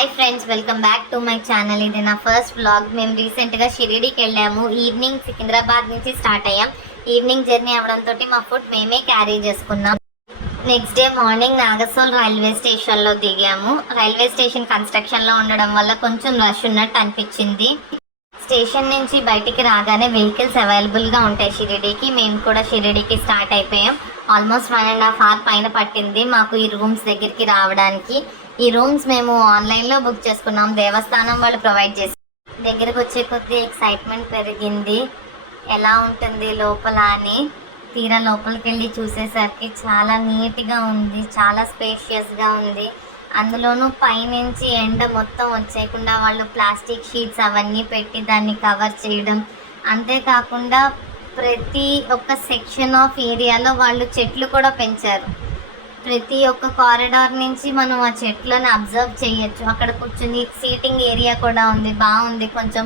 Hi friends, welcome back to my channel. ఇది నా first vlog. మేము రీసెంట్గా షిరిడీకి వెళ్ళాము. ఈవినింగ్ సికింద్రాబాద్ నుంచి స్టార్ట్ అయ్యాం. ఈవినింగ్ జర్నీ అవడంతో మా ఫుడ్ మేమే క్యారీ చేసుకున్నాం. Next day morning Nagarsol railway స్టేషన్లో దిగాము. రైల్వే స్టేషన్ కన్స్ట్రక్షన్లో ఉండడం వల్ల కొంచెం రష్ ఉన్నట్టు అనిపించింది. స్టేషన్ నుంచి బయటికి రాగానే వెహికల్స్ అవైలబుల్గా ఉంటాయి షిరిడీకి. మేము కూడా షిరిడీకి స్టార్ట్ అయిపోయాం. ఆల్మోస్ట్ 1.5 hours పైన పట్టింది మాకు ఈ రూమ్స్ దగ్గరికి రావడానికి. ఈ రూమ్స్ మేము ఆన్లైన్లో బుక్ చేసుకున్నాం. దేవస్థానం వాళ్ళు ప్రొవైడ్ చేసి దగ్గరకు వచ్చే కొద్దీ ఎక్సైట్మెంట్ పెరిగింది, ఎలా ఉంటుంది లోపల అని. తీరా లోపలికి వెళ్ళి చూసేసరికి చాలా నీట్గా ఉంది, చాలా స్పేషియస్గా ఉంది. అందులోనూ పైనుంచి ఎండ మొత్తం వచ్చేయకుండా వాళ్ళు ప్లాస్టిక్ షీట్స్ అవన్నీ పెట్టి దాన్ని కవర్ చేయడం. అంతేకాకుండా ప్రతి ఒక్క సెక్షన్ ఆఫ్ ఏరియాలో వాళ్ళు చెట్లు కూడా పెంచారు. ప్రతి ఒక్క కారిడార్ నుంచి మనం ఆ చెట్లను అబ్జర్వ్ చేయొచ్చు. అక్కడ కూర్చుని సీటింగ్ ఏరియా కూడా ఉంది, బాగుంది. కొంచెం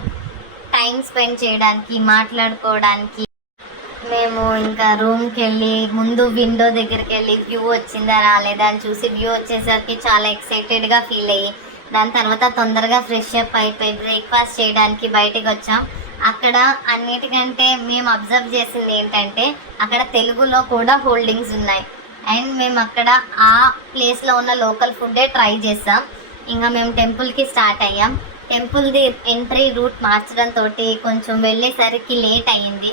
టైం స్పెండ్ చేయడానికి, మాట్లాడుకోవడానికి. మేము ఇంకా రూమ్కి వెళ్ళి ముందు విండో దగ్గరికి వెళ్ళి వ్యూ వచ్చిందా రాలేదా అని చూసి వ్యూ వచ్చేసరికి చాలా ఎక్సైటెడ్గా ఫీల్ అయ్యి దాని తర్వాత తొందరగా ఫ్రెష్ అప్ అయిపోయి బ్రేక్ఫాస్ట్ చేయడానికి బయటకు వచ్చాం. అక్కడ అన్నిటికంటే మేము అబ్జర్వ్ చేసింది ఏంటంటే అక్కడ తెలుగులో కూడా హోల్డింగ్స్ ఉన్నాయి. అండ్ మేము అక్కడ ఆ ప్లేస్లో ఉన్న లోకల్ ఫుడ్డే ట్రై చేసాం. ఇంకా మేము టెంపుల్కి స్టార్ట్ అయ్యాం. టెంపుల్ది ఎంట్రీ రూట్ మార్చడంతో కొంచెం వెళ్ళేసరికి లేట్ అయ్యింది.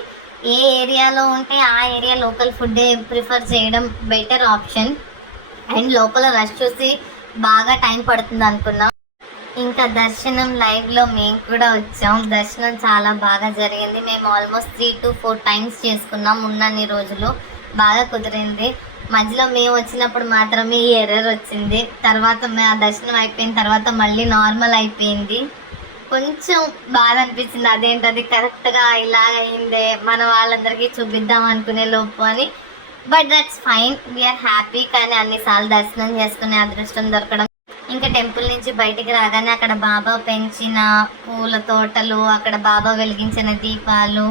ఏ ఏరియాలో ఉంటే ఆ ఏరియా లోకల్ ఫుడ్డే ప్రిఫర్ చేయడం బెటర్ ఆప్షన్. అండ్ లోపల రష్ చూసి బాగా టైం పడుతుంది అనుకున్నాం. ఇంకా దర్శనం లైవ్లో మేము కూడా వచ్చాం. దర్శనం చాలా బాగా జరిగింది. మేము ఆల్మోస్ట్ 3 to 4 times చేసుకున్నాం. ఉన్నన్ని రోజులు బాగా కుదిరింది. మధ్యలో మేము వచ్చినప్పుడు మాత్రమే ఈ ఎర్రర్ వచ్చింది. తర్వాత ఆ దర్శనం అయిపోయిన తర్వాత మళ్ళీ నార్మల్ అయిపోయింది. కొంచెం బాధ అనిపించింది, అదేంటది కరెక్ట్గా ఇలాగ అయిందే, మన వాళ్ళందరికీ చూపిద్దాం అనుకునే లోపు అని. But that's fine, we are happy. కానీ అన్నిసార్లు దర్శనం చేసుకునే అదృష్టం దొరకడం. ఇంకా టెంపుల్ నుంచి బయటికి రాగానే అక్కడ బాబా పెంచిన పూల తోటలు, అక్కడ బాబా వెలిగించిన దీపాలు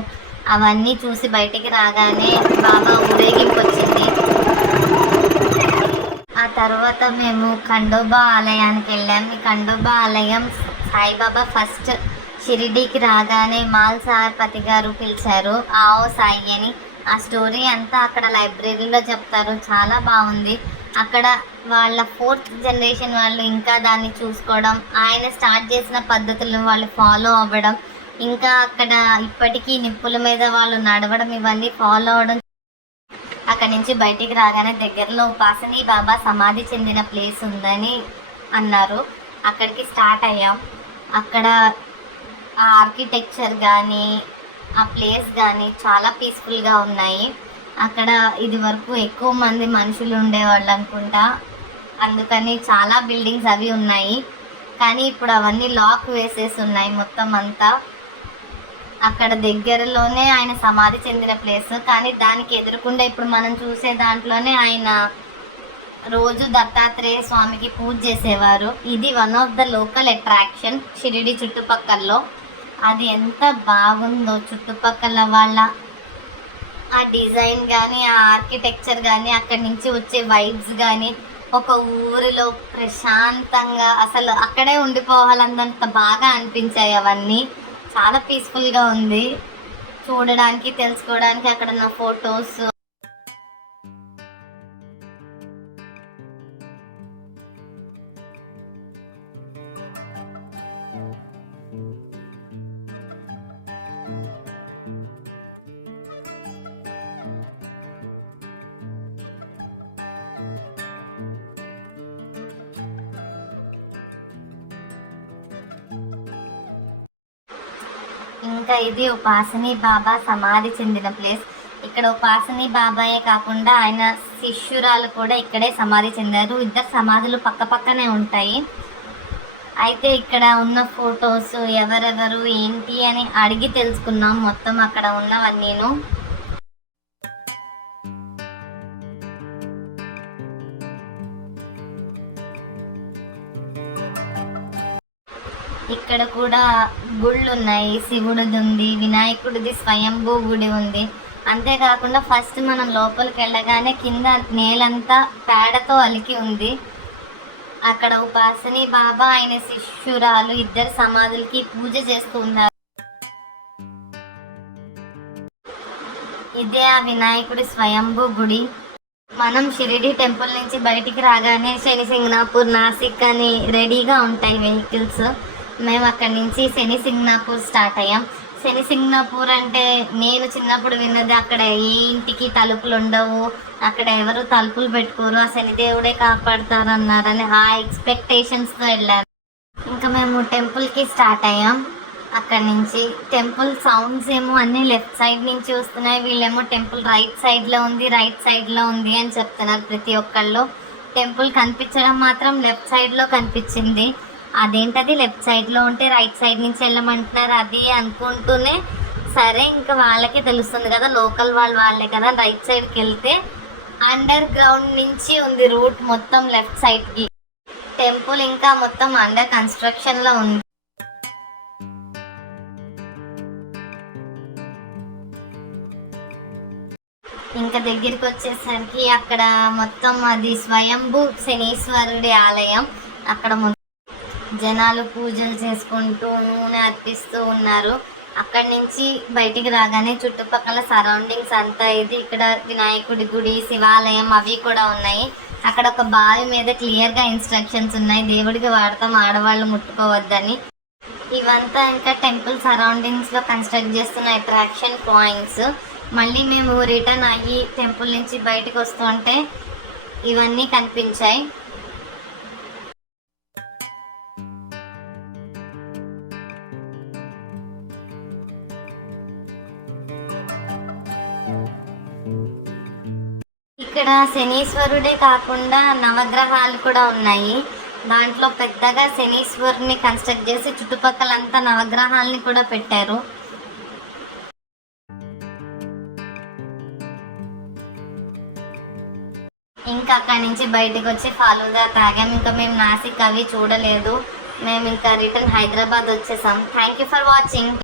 అవన్నీ చూసి బయటికి రాగానే బాబా ఊరేగింపు వచ్చింది. ఆ తర్వాత మేము ఖండోబా ఆలయానికి వెళ్ళాం. ఈ ఖండోబా ఆలయం సాయిబాబా ఫస్ట్ షిరిడీకి రాగానే మాల్సాపతి గారు పిలిచారు, ఆవో సాయి అని. ఆ స్టోరీ అంతా అక్కడ లైబ్రరీలో చెప్తారు, చాలా బాగుంది. అక్కడ వాళ్ళ 4th generation వాళ్ళు ఇంకా దాన్ని చూసుకోవడం, ఆయన స్టార్ట్ చేసిన పద్ధతులను వాళ్ళు ఫాలో అవ్వడం, ఇంకా అక్కడ ఇప్పటికీ నిప్పుల మీద వాళ్ళు నడవడం, ఇవన్నీ ఫాలో అవడం. అక్కడి నుంచి బయటికి రాగానే దగ్గరలో ఉపాసని బాబా సమాధి చెందిన ప్లేస్ ఉందని అన్నారు. అక్కడికి స్టార్ట్ అయ్యాం. అక్కడ ఆ ఆర్కిటెక్చర్ కానీ ఆ ప్లేస్ కానీ చాలా పీస్ఫుల్గా ఉన్నాయి. అక్కడ ఇది వరకు ఎక్కువ మంది మనుషులు ఉండేవాళ్ళు అనుకుంటా, అందుకని చాలా బిల్డింగ్స్ అవి ఉన్నాయి. కానీ ఇప్పుడు అవన్నీ లాక్ వేసేసి ఉన్నాయి మొత్తం అంతా. అక్కడ దగ్గరలోనే ఆయన సమాధి చెందిన ప్లేస్, కానీ దానికి ఎదురుకుండా ఇప్పుడు మనం చూసే దాంట్లోనే ఆయన రోజు దత్తాత్రేయ స్వామికి పూజ చేసేవారు. ఇది one of the local attraction Shirdi చుట్టుపక్కలలో. అది ఎంత బాగుందో, చుట్టుపక్కల వాళ్ళ ఆ డిజైన్ కానీ ఆ ఆర్కిటెక్చర్ కానీ అక్కడి నుంచి వచ్చే వైబ్స్ కానీ ఒక ఊరిలో ప్రశాంతంగా అసలు అక్కడే ఉండిపోవాలన్నంత బాగా అనిపించాయి. అవన్నీ చాలా పీస్ఫుల్గా ఉంది చూడడానికి, తెలుసుకోవడానికి. అక్కడ ఉన్న ఫొటోస్ ఇంకా ఇది ఉపాసని బాబా సమాధి చెందిన ప్లేస్. ఇక్కడ ఉపాసని బాబాయే కాకుండా ఆయన శిష్యురాలు కూడా ఇక్కడే సమాధి చెందారు. 2 సమాధులు పక్క పక్కనే ఉంటాయి. అయితే ఇక్కడ ఉన్న ఫొటోస్ ఎవరెవరు ఏంటి అని అడిగి తెలుసుకున్నాం మొత్తం అక్కడ ఉన్నవన్నీను. ఇక్కడ కూడా గుళ్ళు ఉన్నాయి, శివుడిది ఉంది, వినాయకుడిది స్వయంభూ గుడి ఉంది. అంతేకాకుండా ఫస్ట్ మనం లోపలికి వెళ్ళగానే కింద నేలంతా పేడతో అలికి ఉంది. అక్కడ ఉపాసని బాబా ఆయన శిష్యురాలు ఇద్దరు సమాధులకి పూజ చేస్తూ ఉన్నారు. ఇదే ఆ వినాయకుడి స్వయంభూ గుడి. మనం షిరిడి టెంపుల్ నుంచి బయటికి రాగానే శని సింగనాపూర్, నాసిక్ అని రెడీగా ఉంటాయి వెహికల్స్. మేము అక్కడి నుంచి శని సింగనాపూర్ స్టార్ట్ అయ్యాం. శని సింగనాపూర్ అంటే నేను చిన్నప్పుడు విన్నది అక్కడ ఏ ఇంటికి తలుపులు ఉండవు, అక్కడ ఎవరు తలుపులు పెట్టుకోరు, ఆ శనిదేవుడే కాపాడుతారు అన్నారని ఆ ఎక్స్పెక్టేషన్స్తో వెళ్ళాను. ఇంకా మేము టెంపుల్కి స్టార్ట్ అయ్యాం. అక్కడి నుంచి టెంపుల్ సౌండ్స్ ఏమో అన్నీ లెఫ్ట్ సైడ్ నుంచి వస్తున్నాయి. వీళ్ళేమో టెంపుల్ రైట్ సైడ్లో ఉంది అని చెప్తున్నారు ప్రతి ఒక్కళ్ళు. టెంపుల్ కనిపించడం మాత్రం లెఫ్ట్ సైడ్లో కనిపించింది. అదేంటది లెఫ్ట్ సైడ్లో ఉంటే రైట్ సైడ్ నుంచి వెళ్ళమంటున్నారు అది అనుకుంటూనే, సరే ఇంకా వాళ్ళకే తెలుస్తుంది కదా, లోకల్ వాళ్ళే కదా, రైట్ సైడ్కి వెళ్తే అండర్ గ్రౌండ్ నుంచి ఉంది రూట్ మొత్తం లెఫ్ట్ సైడ్కి. టెంపుల్ ఇంకా మొత్తం అండర్ కన్స్ట్రక్షన్లో ఉంది. ఇంకా దగ్గరికి వచ్చేసరికి అక్కడ మొత్తం అది స్వయంభూ శనీశ్వరుడి ఆలయం. అక్కడ జనాలు పూజలు చేసుకుంటూ నూనె అర్పిస్తూ ఉన్నారు. అక్కడి నుంచి బయటికి రాగానే చుట్టుపక్కల సరౌండింగ్స్ అంతా ఇది. ఇక్కడ వినాయకుడి గుడి, శివాలయం అవి కూడా ఉన్నాయి. అక్కడ ఒక బావి మీద క్లియర్గా ఇన్స్ట్రక్షన్స్ ఉన్నాయి, దేవుడికి వాడతాం, ఆడవాళ్ళు ముట్టుకోవద్దని. ఇవంతా ఇంకా టెంపుల్ సరౌండింగ్స్లో కన్స్ట్రక్ట్ చేస్తున్న అట్రాక్షన్ పాయింట్స్. మళ్ళీ మేము రిటర్న్ అయ్యి టెంపుల్ నుంచి బయటకు వస్తుంటే ఇవన్నీ కనిపించాయి. ఇక్కడ శనీశ్వరుడే కాకుండా నవగ్రహాలు కూడా ఉన్నాయి. దాంట్లో పెద్దగా శనీశ్వరుని కన్స్ట్రక్ట్ చేసి చుట్టుపక్కలంతా నవగ్రహాలని కూడా పెట్టారు. ఇంకా అక్కడి నుంచి బయటకు వచ్చి ఫాలూదా తాగాం. ఇంకా మేము నాసిక్ అవి చూడలేదు. మేము ఇంకా రిటర్న్ హైదరాబాద్ వచ్చేసాం. Thank you for watching.